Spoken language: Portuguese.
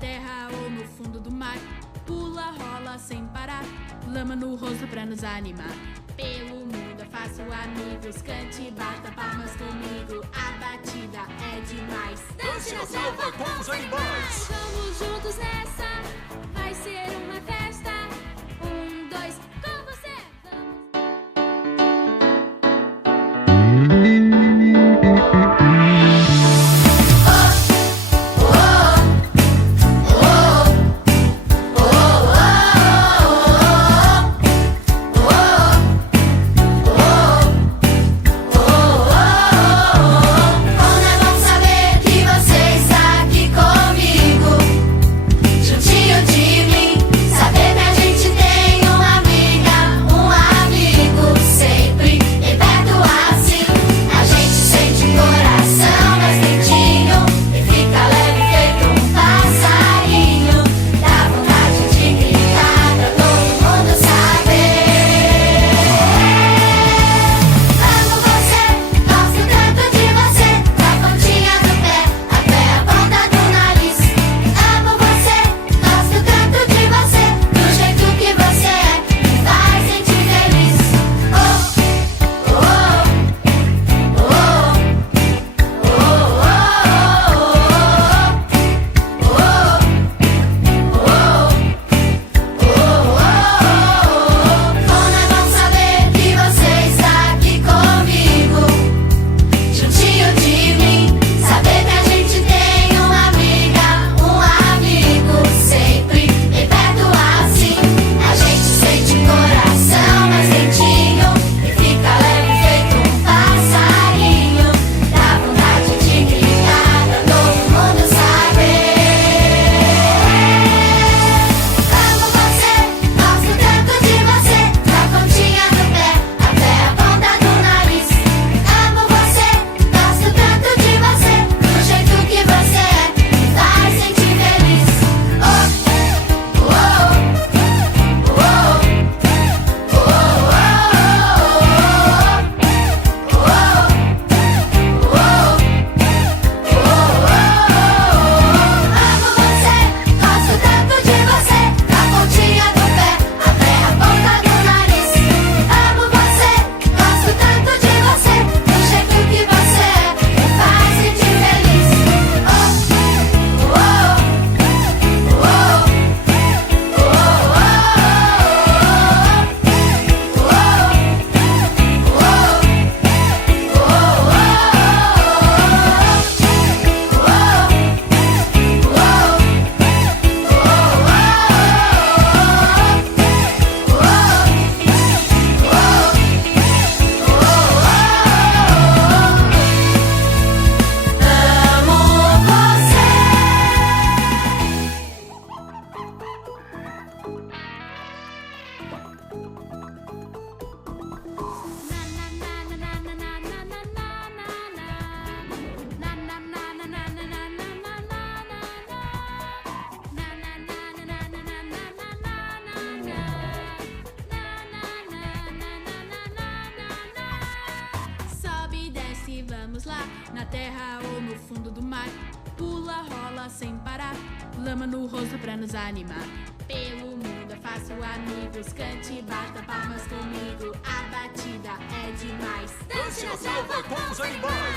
terra ou no fundo do mar. Pula, rola sem parar, lama no rosto pra nos animar. Pelo mundo é fácil, amigos, cante, bata palmas comigo. A batida é demais. Dance na selva com os animais. Vamos juntos nessa, vai ser uma festa. 1, 2, com você, vamos lá, na terra ou no fundo do mar. Pula, rola sem parar, lama no rosto pra nos animar. Pelo mundo é fácil, amigos, cante, bata palmas comigo. A batida é demais. Dance na selva com os animais.